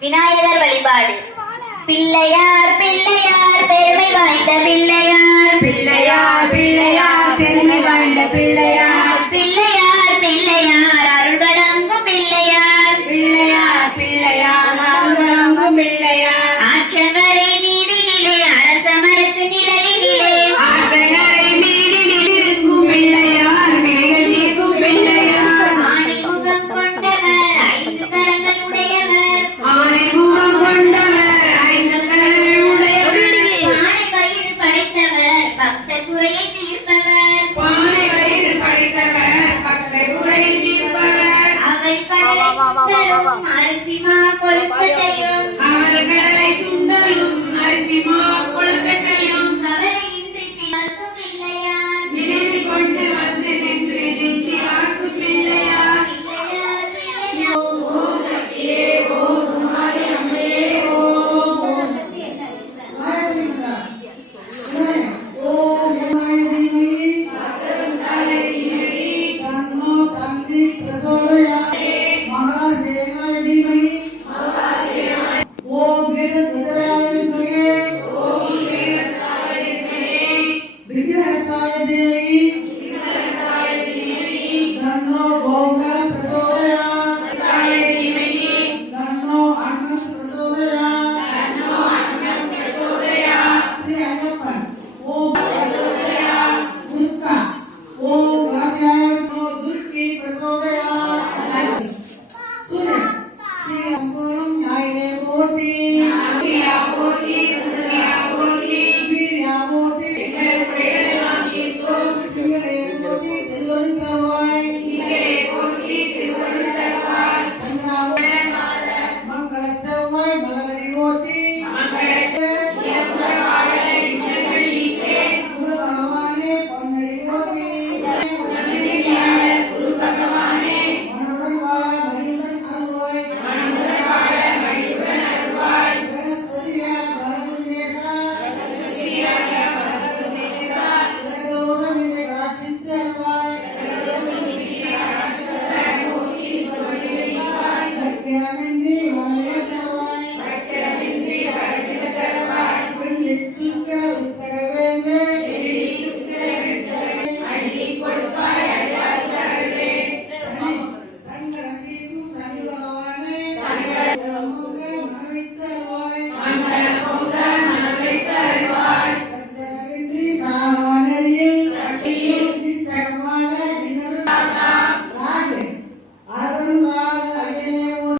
விநாயகர் வழிபாடு. பிள்ளையார் பிள்ளையார் பெருமை வாய்ந்த பிள்ளை. be